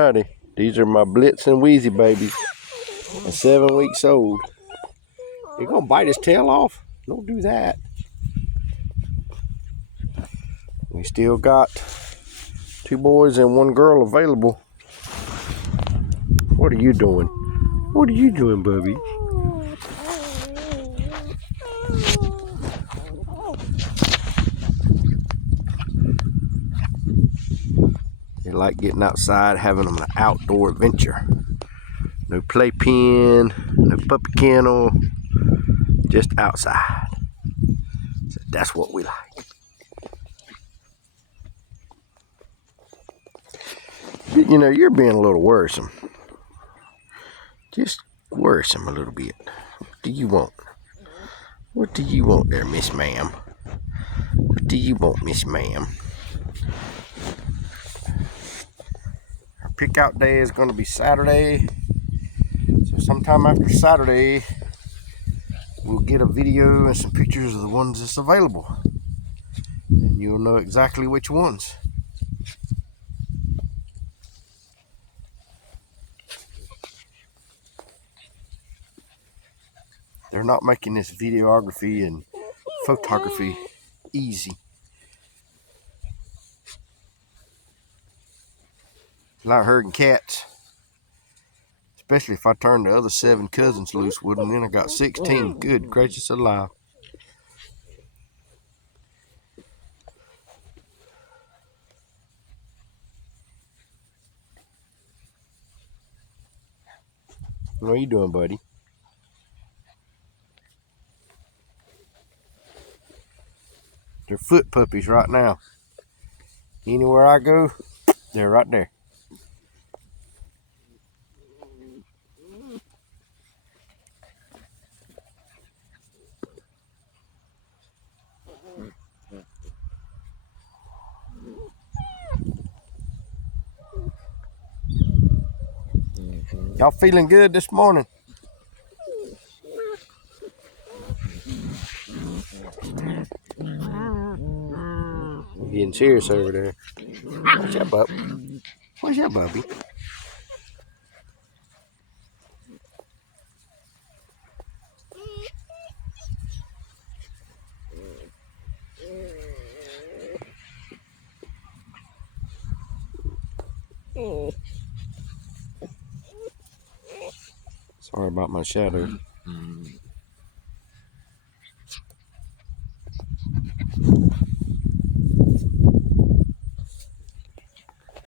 Alrighty, these are my Blitz and Wheezey babies. They're 7 weeks old. You're gonna bite his tail off? Don't do that. We still got 2 boys and 1 girl available. What are you doing? What are you doing, Bubby? They like getting outside, having them an outdoor adventure. No playpen, no puppy kennel, just outside. So that's what we like. You know, you're being a little worrisome. Just worrisome a little bit. What do you want? What do you want there, Miss Ma'am? What do you want, Miss Ma'am? Our pick-out day is going to be Saturday. So sometime after Saturday, we'll get a video and some pictures of the ones that's available. And you'll know exactly which ones. They're not making this videography and photography easy. It's like herding cats. Especially if I turn the other 7 cousins loose with them, then I got 16. Good gracious alive. What are you doing, buddy? They're foot puppies right now. Anywhere I go, they're right there. Y'all feeling good this morning? You're getting serious over there. What's that, bub? What's that, Bubby? Sorry about my shadow.